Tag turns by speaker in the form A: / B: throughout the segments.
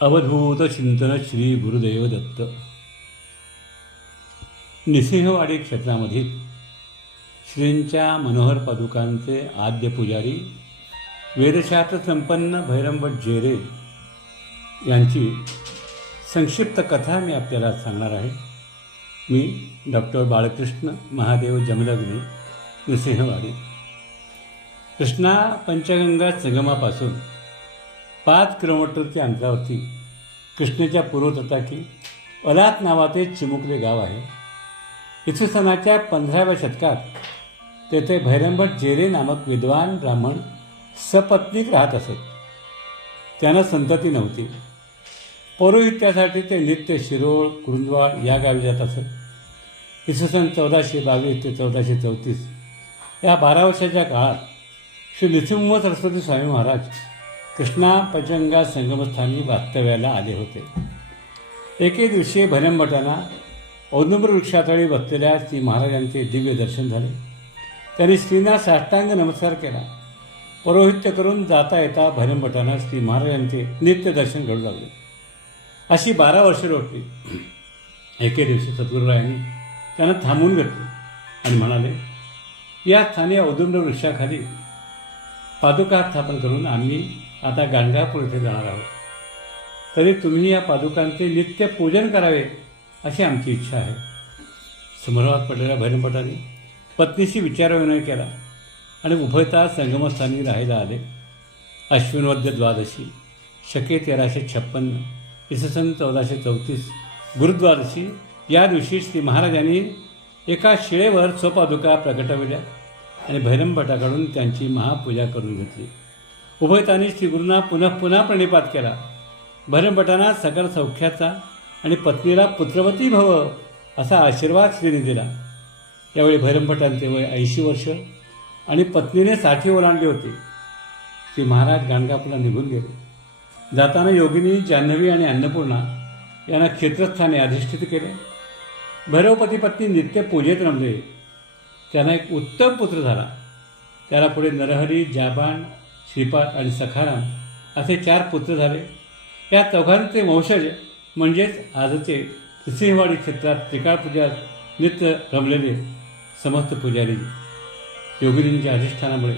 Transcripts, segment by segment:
A: अवधूत चिंतन श्री गुरुदेव दत्त निसिंहवाडी क्षेत्रामधील श्रींच्या मनोहर पादुकांचे आद्य पुजारी वेदशास्त्र संपन्न भैरंभट जेरे यांची संक्षिप्त कथा मी आपल्याला सांगणार आहे. मी डॉक्टर बाळकृष्ण महादेव जमलग्नी नृसिंहवाडी. कृष्णा पंचगंगा संगमापासून पाच किलोमीटरच्या अंतरावरती कृष्णेच्या पूर्वतटाकी अलात नावाचे चिमुकले गाव आहे. इसवी सणाच्या पंधराव्या शतकात तेथे भैरंभट जेरे नामक विद्वान ब्राह्मण सपत्नीक राहत असत. त्यांना संतती नव्हती. पौरोहित्यासाठी ते नित्य शिरोळ कुरुंदवाड या गावी जात असत. इसवी सन चौदाशे बावीस ते चौदाशे चौतीस या बारा वर्षाच्या काळात श्री नृसिंह सरस्वती स्वामी महाराज कृष्णा पंचगंगा संगमस्थानी वास्तव्याला आले होते. एके दिवशी भरमभटांना औदुंबर वृक्षातळी बसलेल्या श्री महाराजांचे दिव्य दर्शन झाले. त्यांनी श्रीना साष्टांग नमस्कार केला. पौरोहित्य करून जाता येता भरमभटांना श्री महाराजांचे नित्य दर्शन घडू लागले. अशी बारा वर्षे रोटली. एके दिवशी सद्गुरुरायांनी त्यांना थांबून घेतले आणि म्हणाले या स्थानी औदुंबर वृक्षाखाली पादुका स्थापन करून आम्ही आता गाणगापूर येथे जाणार आहोत. तरी तुम्ही या पादुकांचे नित्य पूजन करावे अशी आमची इच्छा आहे. समोरात पडलेल्या भैरमपटाने पत्नीशी विचारविनय केला आणि उभयता संगमस्थानी राहायला आले. अश्विनवद्य द्वादशी शके तेराशे छप्पन्न इसवी सन चौदाशे चौतीस गुरुद्वादशी या दिवशी श्री महाराजांनी एका शिळेवर स्वपादुका प्रगटविल्या आणि भैरमभटाकडून त्यांची महापूजा करून घेतली. उभयतांनी श्रीगुरूंना पुनः पुन्हा पुन्हा प्रणिपात केला. भैरमभटांना सकल सौख्याचा आणि पत्नीला पुत्रवती भव असा आशीर्वाद श्रीने दिला. यावेळी भैरमभटांचे वय ऐंशी वर्ष आणि पत्नीने साठी ओलांडली होती. श्री महाराज गाणगापूरला निघून गेले. जाताना योगिनी जान्हवी आणि अन्नपूर्णा यांना क्षेत्रस्थाने अधिष्ठित केले. भैरवपती पत्नी नित्य पूजेत रमले. त्यांना एक उत्तम पुत्र झाला. त्याला पुढे नरहरी जाबाण श्रीपाद आणि सखाराम असे चार पुत्र झाले. या चौघांचे वंशज म्हणजेच आजचे सिंहवाडी क्षेत्रात त्रिकाळ पूजात नित्य रमलेले समस्त पुजारी. योगिनींच्या अधिष्ठानामुळे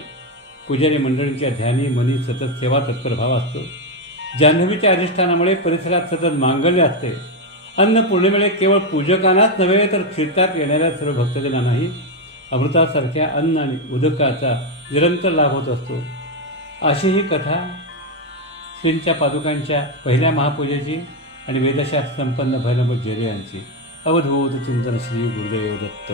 A: पुजारी मंडळींच्या ध्यानी मनी सतत सेवा तत्पर भाव असतो. जान्हवीच्या अधिष्ठानामुळे परिसरात सतत मांगल्य असते. अन्न पौर्णिमेळे केवळ पूजकांनाच नव्हे तर क्षेत्रात येणाऱ्या सर्व भक्तजनांनाही अमृतासारख्या अन्न आणि उदकाचा निरंतर लाभ होत असतो. अशी ही कथा श्रींच्या पादुकांच्या पहिल्या महापूजेची आणि वेदशास्त्र संपन्न भैरव जेरे यांची अवधूत चिंतन श्री गुरुदेव दत्त.